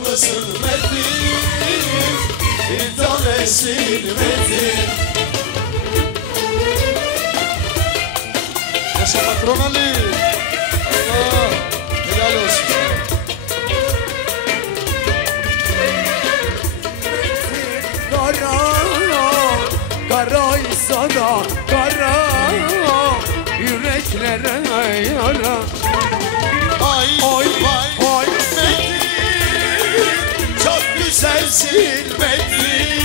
Silmedim, bir tane silmedim. Yaşa patron Ali. Helal olsun. Kara, karaysa da kara, yüreklere yara. Ay, ay, ay, Metin, çok güzelsin Metin,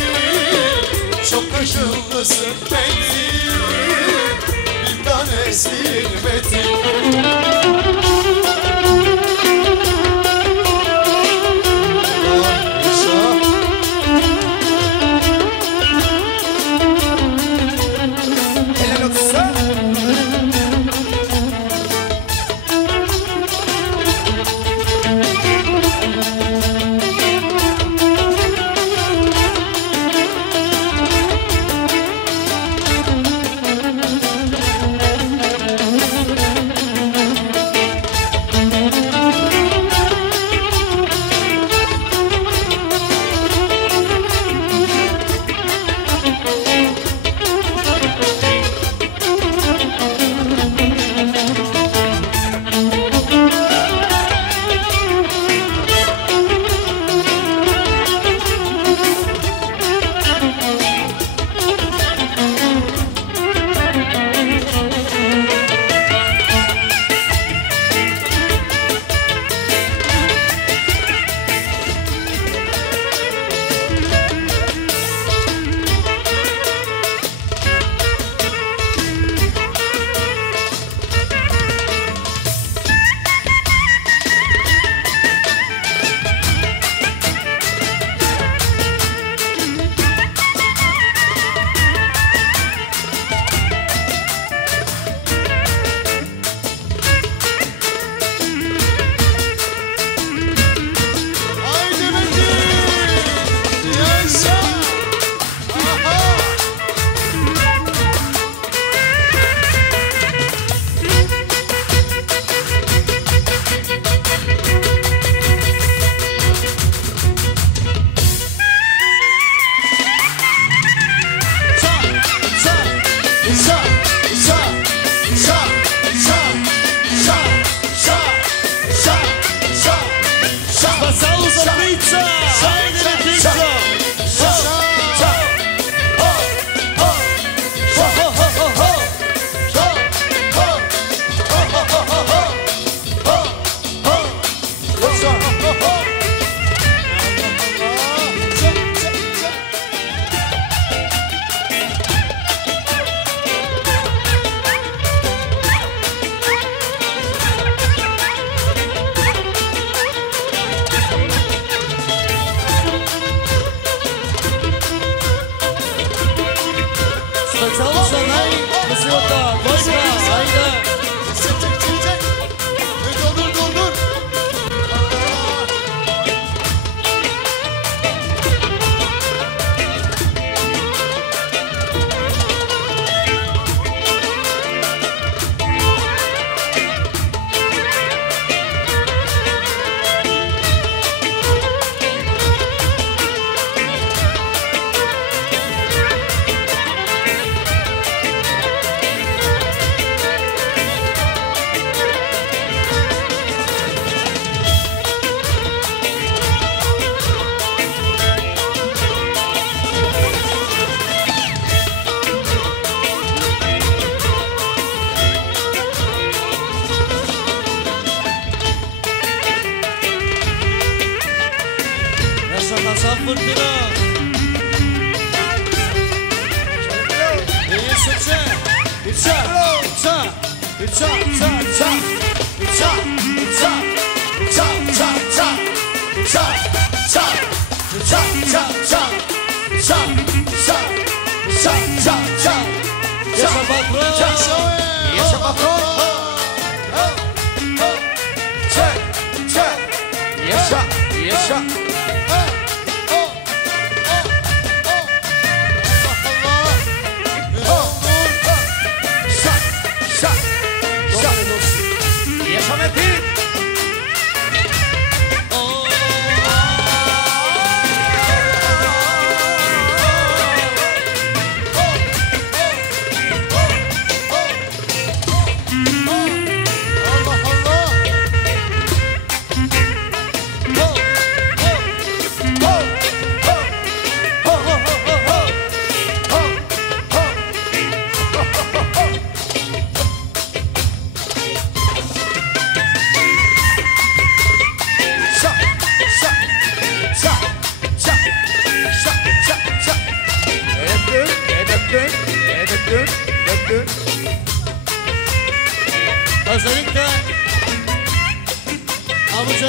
çok akıllısın Metin, bir tanesin Metin.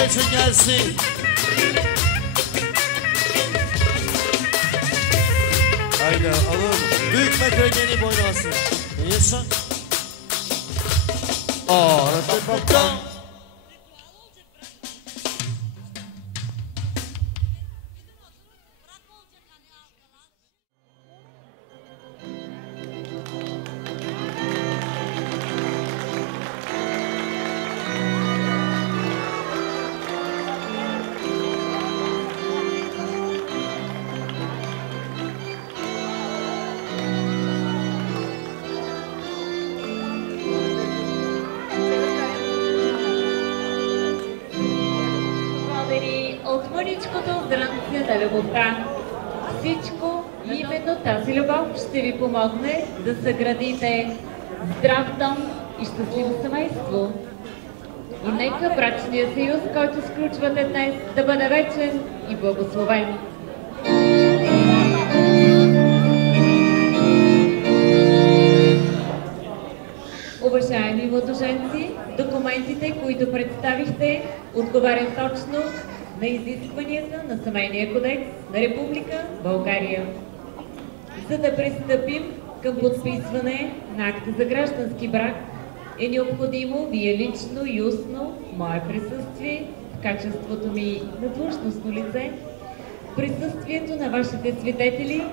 Selçuk gelsin. Haydi alın. Büyük metrogeni boylansın. Neyse. Arada kaptan. От мъничкото зранце на любовта. Всичко, именно тази любов ще ви помогне да съградите здрав дом и щастливо семейство. И нека брачният съюз, който сключвате днес, да бъде вечен и благословен. Уважаеми младоженци, документите, които представихте, отговарят точно на изискванията на Семейния кодекс на Република България. За да пристъпим към подписване на акта за граждански брак, е необходимо вие лично и устно, в мое присъствие, в качеството ми на длъжностно лице, в присъствието на вашите свидетели,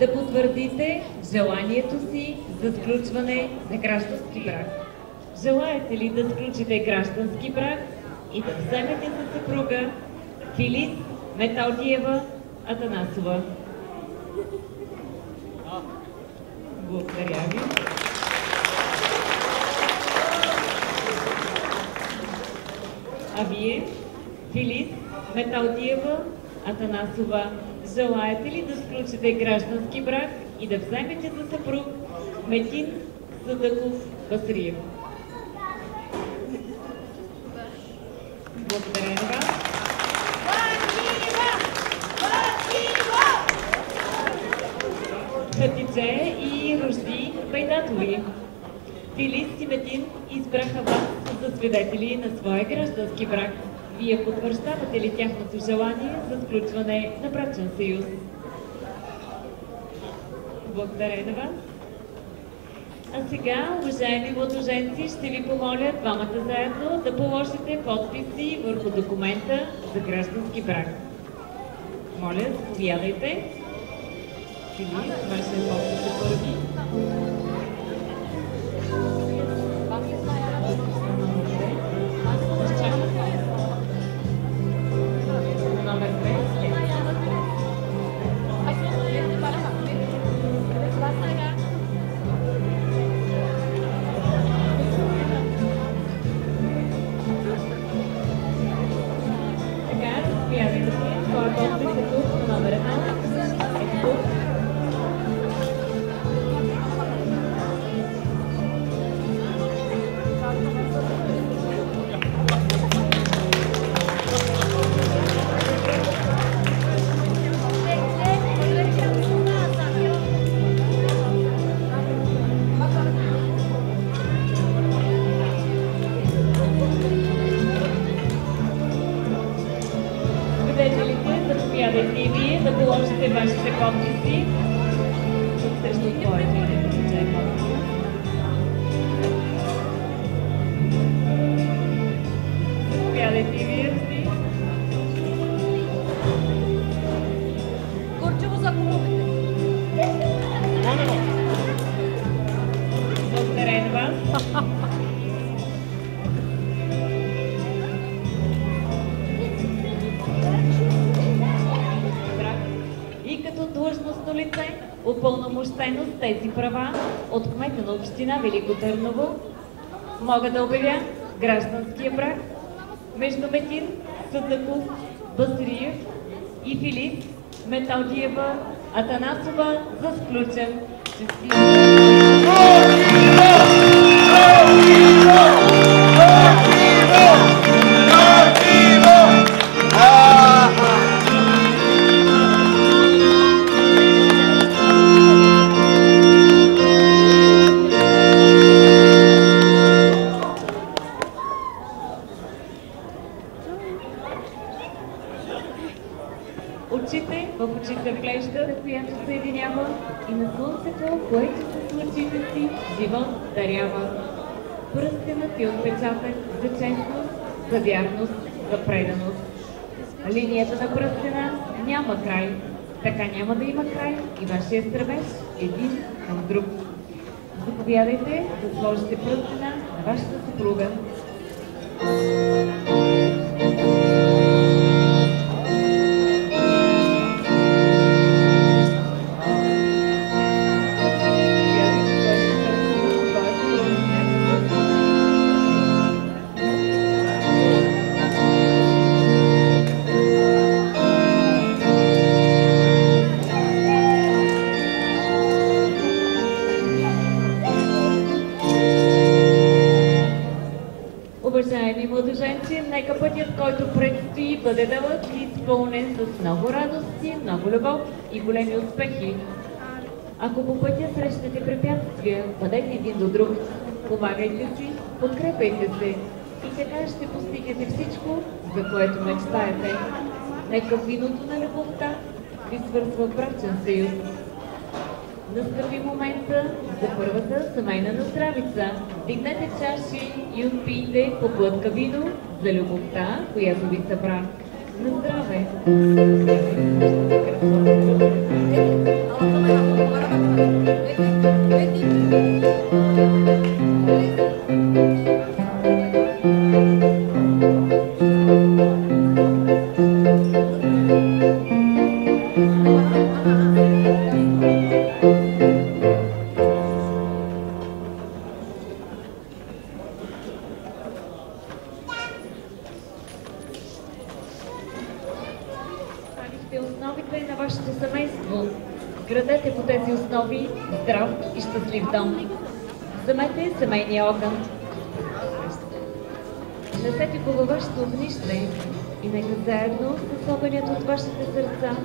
да потвърдите желанието си за сключване на граждански брак. Желаете ли да сключите граждански брак и да вземете за съпруга Филис Методиева Атанасова? Благодаря ви. А вие, Филис Методиева Атанасова, желаете ли да сключите граждански брак и да вземете за съпруг Метин Съдъков Басриев? Благодаря на вас. Хатидже и Ружди Байдатови. Филис и Метин избраха вас за свидетели на своя граждански брак. Вие потвърждавате ли тяхното желание за сключване на брачен съюз? Благодаря на вас. А сега, уважаеми младоженци, ще ви помоля двамата заедно да положите подписи върху документа за граждански брак. Моля, заповядайте. Филис, вашия подпис е първи. Заповядайте и вие да положите вашите подписи срещу твоите. Заповядайте и вие. Горчево закупите. Благодаря на вас. Длъжностно лице, упълномощено с тези права от кмета на община Велико Търново, мога да обявя гражданския брак между Метин Съдъков Басриев и Филис Методиева Атанасова за сключен. Очите в очите вглежда, която съединява, и на слънцето, което с лъчите си живот дарява. Пръстенът и отпечатък за честност, за вярност, за преданост. Линията на пръстена няма край, така няма да има край и вашия стремеж един към друг. Заповядайте да сложите пръстена на вашата съпруга. Уважаеми младоженци, нека пътят, който предстои, бъде дълъг и изпълнен с много радости, много любов и големи успехи. Ако по пътя срещнете препятствия, бъдете един до друг, помагайте си, подкрепяйте се и така ще постигнете всичко, за което мечтаете. Нека виното на любовта ви свързва в брачен съюз. Настъпи момента за първата семейна здравица. Дигнете чаши и отпийте по глътка вино за любовта, която ви събра. На здраве! Основите на вашето семейство. Градете по тези основи здрав и щастлив дом. Вземете семейния огън. Несете го във вашето огнище и нека заедно с огънят от вашите сърца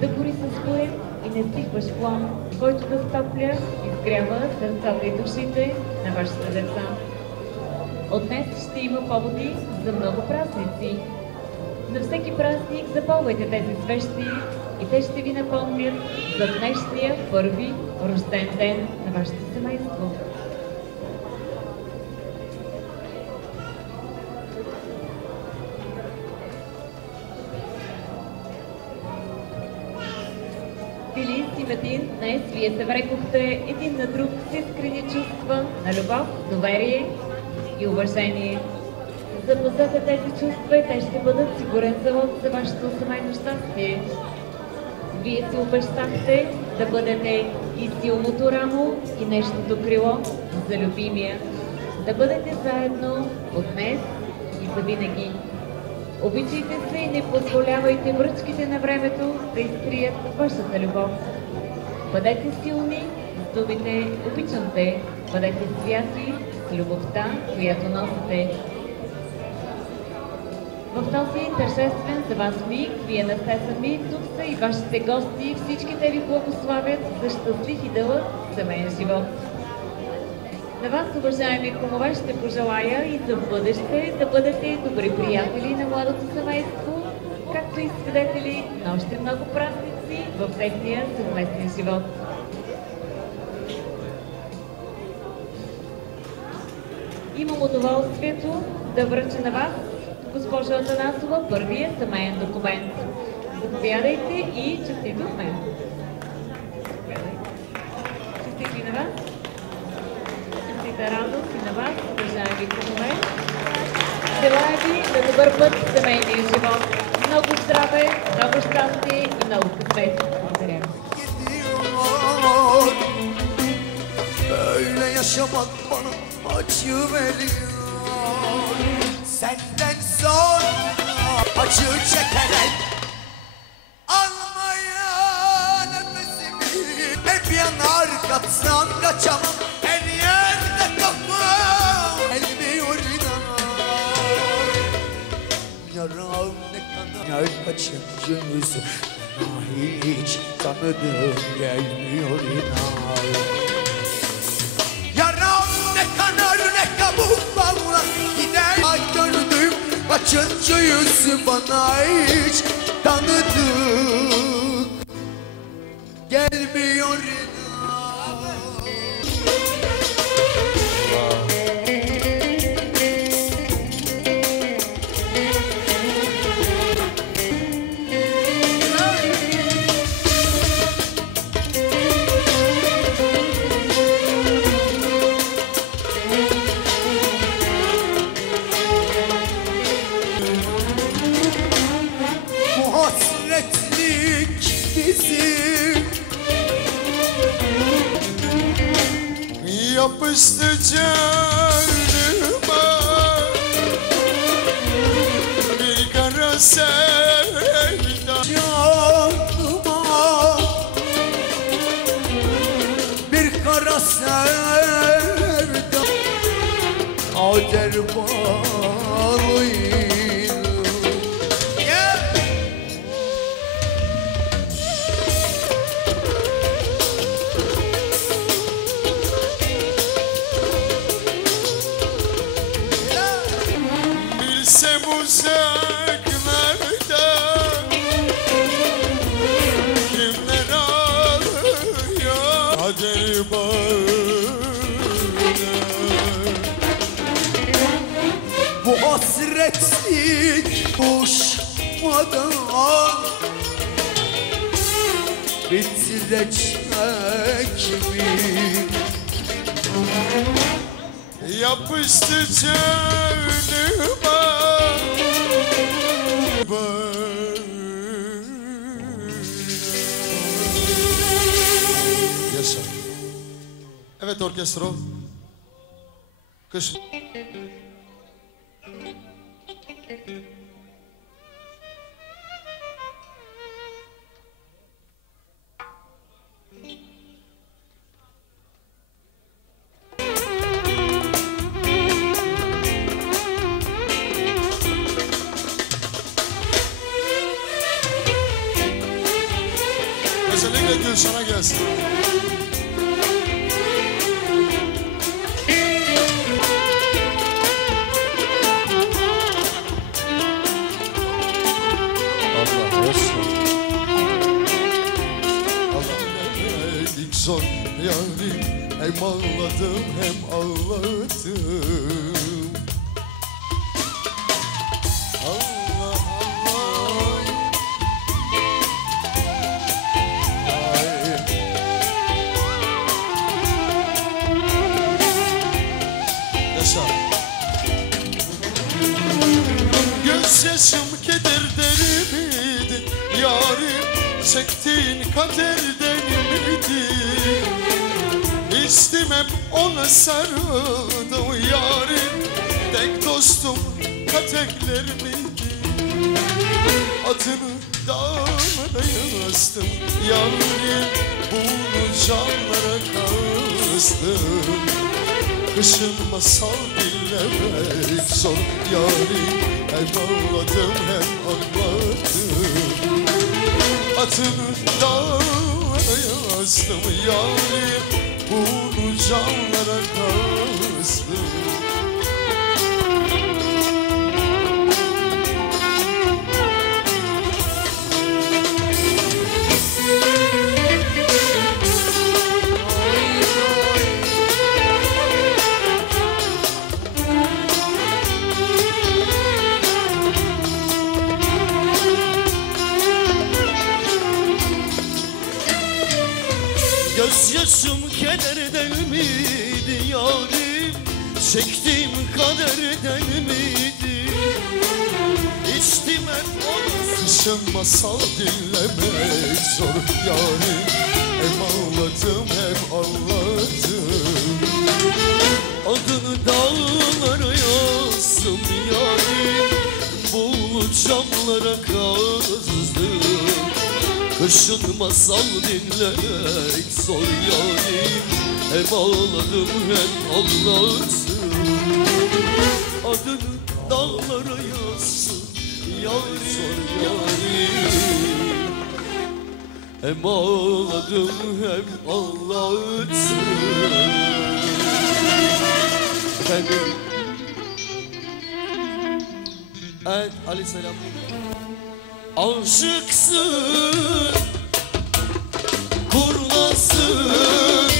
да гори с буен и нестихващ план, който да стопля и сгрява сърцата и душите на вашите деца. От днес ще има поводи за много празници. На всеки празник запалвайте тези свещи и те ще ви напомнят за днешния първи рожден ден на вашето семейство. Филис и Метин, днес вие се врекохте един на друг с искрени чувства на любов, доверие и уважение. Запазете тези чувства и те ще бъдат сигурен залог за вашето семейно щастие. Вие си обещахте да бъдете и силното рамо, и нещото крило за любимия. Да бъдете заедно от днес и завинаги. Обичайте се и не позволявайте връчките на времето да изкрият вашата любов. Бъдете силни с думите обичам те. Бъдете святи с любовта, която носите. В този тържествен за вас миг, вие не сте сами, тук са и вашите гости, всички те ви благославят за щастлив и дълъг семейен живот. На вас, уважаеми кумове, ще пожелая и за бъдеще да бъдете добри приятели на младото семейство, както и свидетели на още много празници в техния съвместен живот. Имам удоволствието да връча на вас, госпожа Атанасова, първия семейен документ. Заповядайте и честито от мен. Честито и на вас. Честита радост и на вас, уважаеми кумове. Желая ви на добър път в семейния живот. Много здраве, много щастие и много късмет. Благодаря. Öyle yaşamak bana acı veriyor. Senden sonra acı çekerek almaya nefesimi hep yanar kaçsam kaçamam her yerde kafam elmiyor inan. Yaram ne kadar kaçıncı yüzü bana hiç tanıdığım gelmiyor inan. Yaram ne kanar ne kabuk bağlar gider ay gördüm kaçıncı yüzü bana hiç tanıdığım gelmiyor bu hasretlik bizi yapıştı canıma bir kara sevda canıma bir kara sevda ader bağlıydı. Bilsem uzaklarda kimler ağlıyor kader bağına. Bu hasretlik boşmadan bitirecek mi? Yapıştı canıma yaşa. Evet orkestro. Kış. Özellikle Gülşen'e gelsin. Allah olsun. İlk zor yarim hem ağladım hem ağladım. Allah Allah. Yaşa. Gözyaşım kederden miydi yarim, çektiğin kaderden miydi? İçtim hep ona sarıldım yarim, tek dostum katekler miydi? Adını dağlara yazdım yarim, bunu canlara kazdım. Kışın masal dinlemek zor yarim, hem ağladım hem ağladım. Adını dağlara yazdım yarim, bunu canlara kazdım. Gözyaşım kederden miydi yarim, çektiğim kaderden miydi? İçtim hep onu. Kışın masal dinlemek zor yarim, hem ağladım hem ağladım. Adını dağlara yazdım yarim, bu camlara kazdım. Kışın masal dinlemek zor yarim, hem ağladım hem ağladım. Adını dağlara yazdım yarim, zor yarim, hem ağladım hem ağladım. Efendim. Evet Ali selam. Aşıksın, kurban Kurnasın,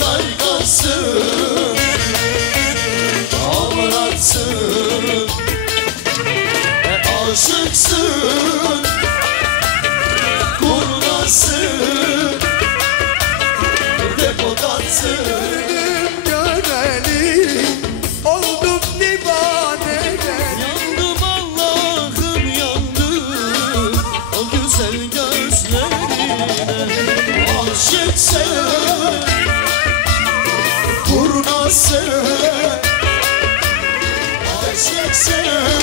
dargasın, avratsın, aşıksın, kurnasın, depodatsın. Gördüm göreli, oldum divaneden. Yandım Allah'ım yandım, o güzel gözlerine. Aşıksın, kurnasın, aşıksın,